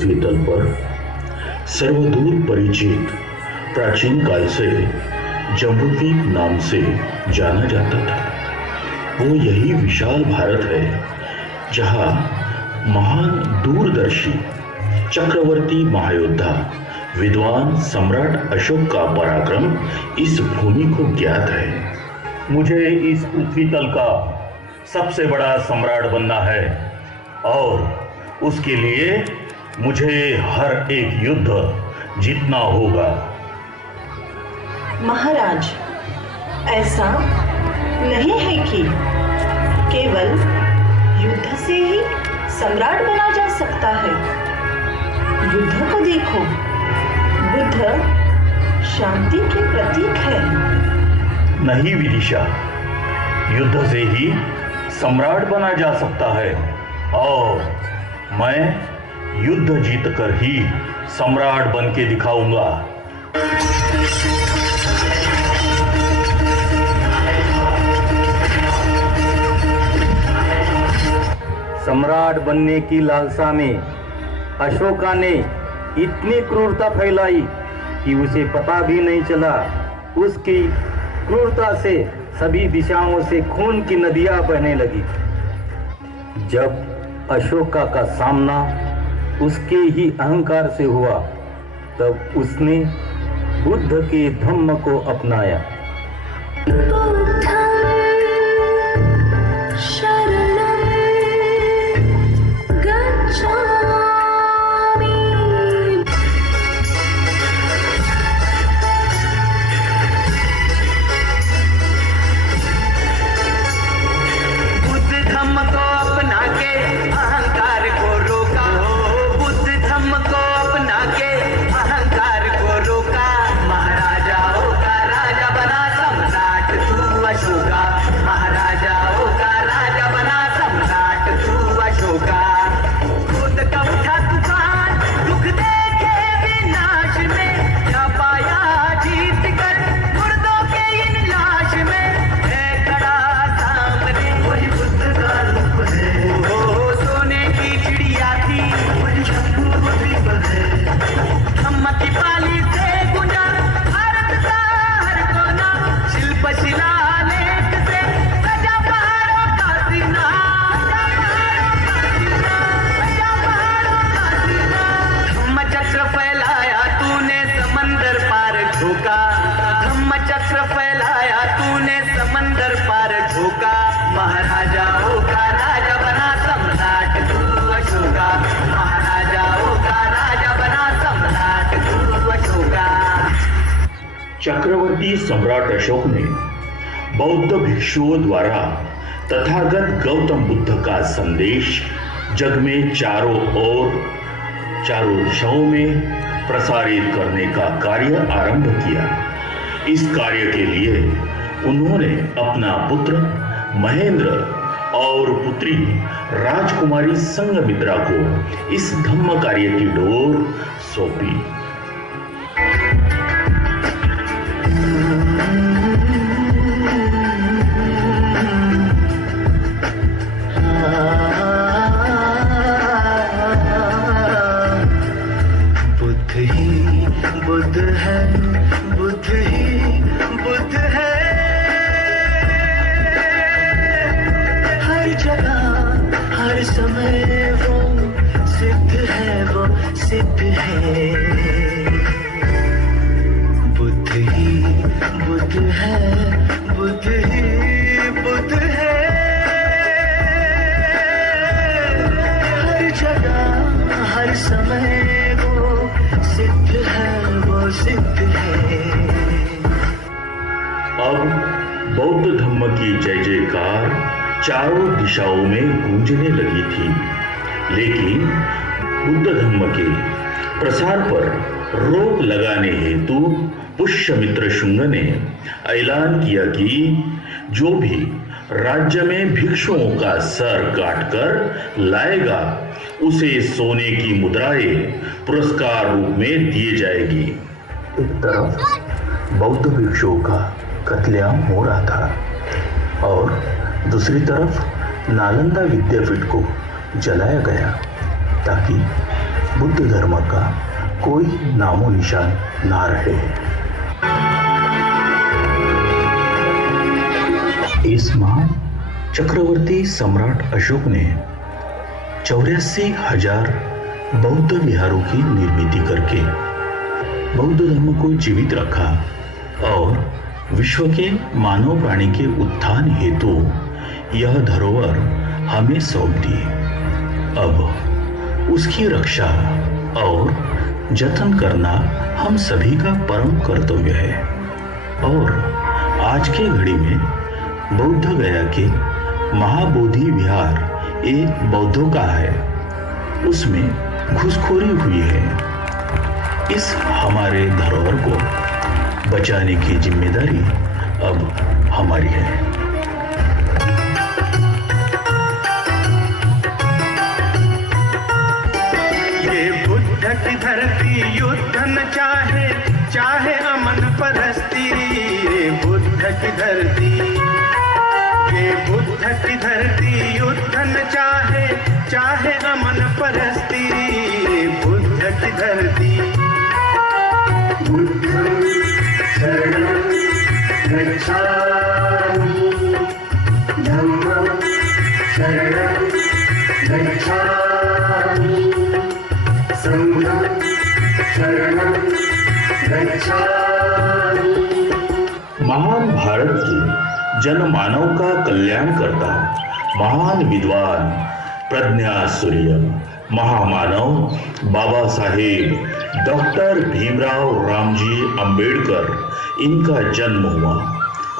पृथ्वी तल पर सर्वदूर परिचित प्राचीन काल से जम्बूद्वीप नाम से जाना जाता था। वो यही विशाल भारत है जहां महान दूरदर्शी चक्रवर्ती महायोद्धा विद्वान सम्राट अशोक का पराक्रम इस भूमि को ज्ञात है। मुझे इस पृथ्वी तल का सबसे बड़ा सम्राट बनना है और उसके लिए मुझे हर एक युद्ध जीतना होगा। महाराज, ऐसा नहीं है कि केवल युद्ध से ही सम्राट बना जा सकता है। युद्ध को देखो, बुद्ध शांति के प्रतीक है। नहीं विदिशा, युद्ध से ही सम्राट बना जा सकता है और मैं युद्ध जीतकर ही सम्राट बन के दिखाऊंगा। सम्राट बनने की लालसा में अशोका ने इतनी क्रूरता फैलाई कि उसे पता भी नहीं चला। उसकी क्रूरता से सभी दिशाओं से खून की नदियां बहने लगी। जब अशोका का सामना उसके ही अहंकार से हुआ, तब उसने बुद्ध के धम्म को अपनाया। चक्रवर्ती सम्राट अशोक ने बौद्ध भिक्षुओं द्वारा तथागत गौतम बुद्ध का संदेश जग में चारों ओर, चारों दिशाओं में प्रसारित करने का कार्य आरंभ किया। इस कार्य के लिए उन्होंने अपना पुत्र महेंद्र और पुत्री राजकुमारी संघमित्रा को इस धम्म कार्य की डोर सौंपी। अब बौद्ध धम्म की जय जयकार चारों दिशाओं में गूंजने लगी थी, लेकिन बुद्ध धम्म के प्रसार पर रोक लगाने हेतु पुष्यमित्र शुंग ने ऐलान किया कि जो भी राज्य में भिक्षुओं का सर काटकर लाएगा उसे सोने की मुद्राएं पुरस्कार रूप में दिए जाएगी। एक तरफ बौद्ध भिक्षुओं का कत्लेआम हो रहा था और दूसरी तरफ नालंदा विद्यापीठ को जलाया गया ताकि बुद्ध धर्म का कोई नामो निशान ना रहे। इस महान चक्रवर्ती सम्राट अशोक ने 84,000 बौद्ध विहारों की निर्मित करके बौद्ध धर्म को जीवित रखा और विश्व के मानव प्राणी के उत्थान हेतु यह धरोहर हमें सौंप दी। अब उसकी रक्षा और जतन करना हम सभी का परम कर्तव्य है। और आज के घड़ी में बौद्ध गया के महाबोधि विहार एक बौद्धों का है, उसमें घुसखोरी हुई है। इस हमारे धरोहर को बचाने की जिम्मेदारी अब हमारी है। ये बुद्ध की धरती युद्ध न चाहे, चाहे अमन परस्ती। ये बुद्ध की धरती, ये बुद्ध की धरती युद्ध न चाहे, चाहे अमन परस्ती। ये बुद्ध की धरती। बुद्धं शरणं गच्छामि, धम्मं शरणं गच्छामि, संघं शरणं गच्छामि। महान भारत की जनमानव का कल्याण करता महान विद्वान प्रज्ञा सूर्य महामानव बाबा साहेब डॉक्टर भीमराव रामजी अंबेडकर इनका जन्म हुआ।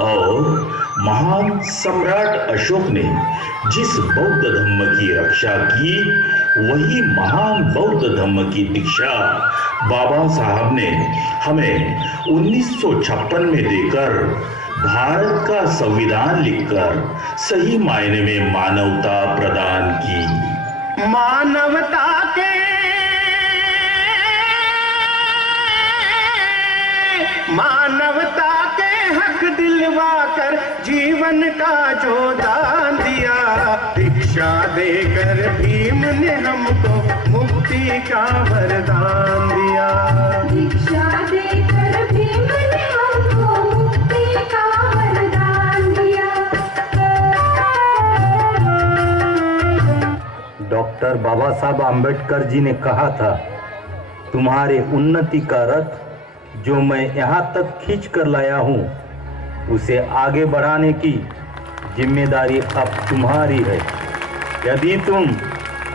और महान सम्राट अशोक ने जिस बौद्ध धर्म की रक्षा की, वही महान बौद्ध धर्म की दीक्षा बाबा साहब ने हमें 1956 में देकर भारत का संविधान लिखकर सही मायने में मानवता प्रदान की। मानवता के हक दिलवा कर जीवन का जो दान दिया। दीक्षा देकर भीम ने हमको मुक्ति का वरदान दिया। दीक्षा देकर भीम ने हमको मुक्ति का वरदान दिया। डॉक्टर बाबा साहब आम्बेडकर जी ने कहा था, तुम्हारे उन्नति का रथ जो मैं यहाँ तक खींच कर लाया हूँ, उसे आगे बढ़ाने की जिम्मेदारी अब तुम्हारी है। यदि तुम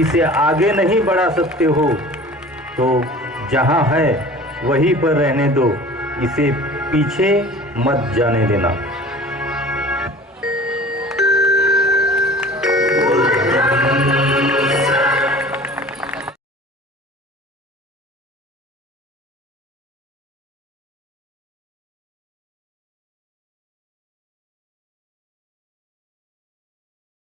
इसे आगे नहीं बढ़ा सकते हो तो जहाँ है वहीं पर रहने दो, इसे पीछे मत जाने देना।